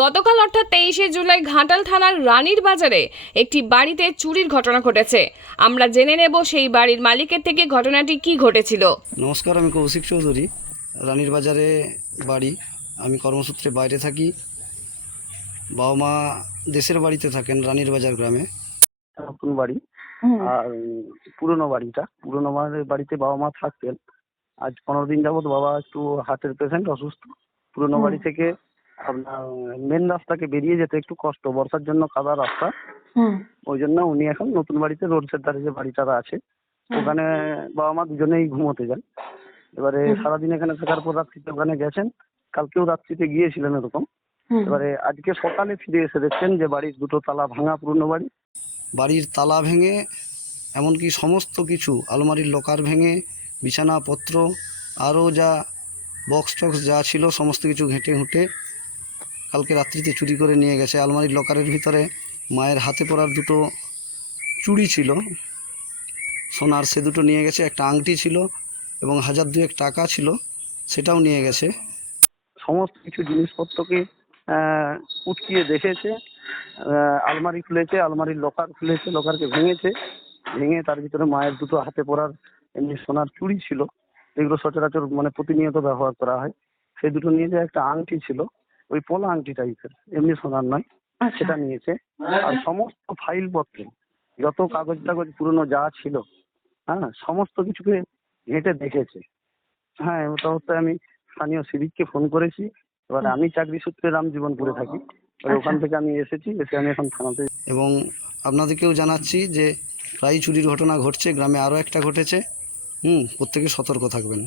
গতকাল অর্থাৎ তেইশে জুলাই ঘাটাল থানার রানীর বাজারে একটি বাড়িতে চুরির ঘটনা ঘটেছে। আমরা জেনে নেব সেই বাড়ির মালিকের থেকে ঘটনাটি কি ঘটেছিল। নমস্কার আমি কৌশিক চৌধুরী রানীর বাজারে বাড়ি। আমি কর্মসূত্রে বাইরে থাকি। বাবা মা দেশের বাড়িতে থাকেন রানীর বাজার গ্রামে। নতুন বাড়ি। আর পুরনো বাড়িটা। পুরনো বাড়ির বাড়িতে বাবা মা থাকতেন। আজ পনেরো দিন যাবত বাবা একটু হার্টের পেশেন্ট অসুস্থ। পুরনো বাড়ি থেকে আপনার মেন রাস্তাকে বেরিয়ে যেতে একটু কষ্ট। বর্ষার জন্য কাদা রাস্তা। ওই জন্য উনি এখন নতুন বাড়িতে রোড ধারে যে বাড়িটা আছে ওখানে বাবা মা দুজনেই ঘুমোতে যান। এবারে সারাদিন এখানে থাকার পর রাত্রিতে ওখানে গেছেন। কালকেও রাত্রিতে গিয়েছিলেন এরকম। এবারে আজকে সকালে ফিরে এসে দেখছেন যে বাড়ির দুটো তালা ভাঙা পুরনো বাড়ি। বাড়ির তালা ভেঙে এমনকি সমস্ত কিছু আলমারির লকার ভেঙে বিছানাপত্র আরও যা বক্স টক্স যা ছিল সমস্ত কিছু ঘেঁটে ঘুঁটে কালকে রাত্রিতে চুরি করে নিয়ে গেছে। আলমারির লকারের ভিতরে মায়ের হাতে পরার দুটো চুড়ি ছিল। সোনার সে দুটো নিয়ে গেছে, একটা আংটি ছিল এবং হাজার দুয়েক টাকা ছিল, সেটাও নিয়ে গেছে। সমস্ত কিছু জিনিসপত্রকে উটকিয়ে দেখেছে আলমারি খুলেছে, আলমারির লকার খুলেছে, লকারকে ভেঙেছে, ভেঙে তার ভিতরে মায়ের দুটো হাতে পরার এমনি সোনার চুড়ি ছিল। যেগুলো সচরাচর মানে প্রতিনিয়ত ব্যবহার করা হয়। সেই দুটো নিয়ে যে একটা আংটি ছিল। ওই পলা আংটি টাইপের এমনি সোনার নয় সেটা নিয়েছে। আর সমস্ত ফাইল পত্র যত কাগজ টাগজ পুরনো যা ছিল হ্যাঁ সমস্ত কিছুকে ঘেঁটে দেখেছে। হ্যাঁ ওটা হচ্ছে আমি স্থানীয় সিভিককে ফোন করেছি। এবার আমি চাকরি সূত্রে রামজীবনপুরে থাকি। এবার ওখান থেকে আমি এসেছি এসে আমি এখন থানাতে এবং আপনাদেরকেও জানাচ্ছি যে প্রায় চুরির ঘটনা ঘটছে গ্রামে আরও একটা ঘটেছে। হুম প্রত্যেকে সতর্ক থাকবেন।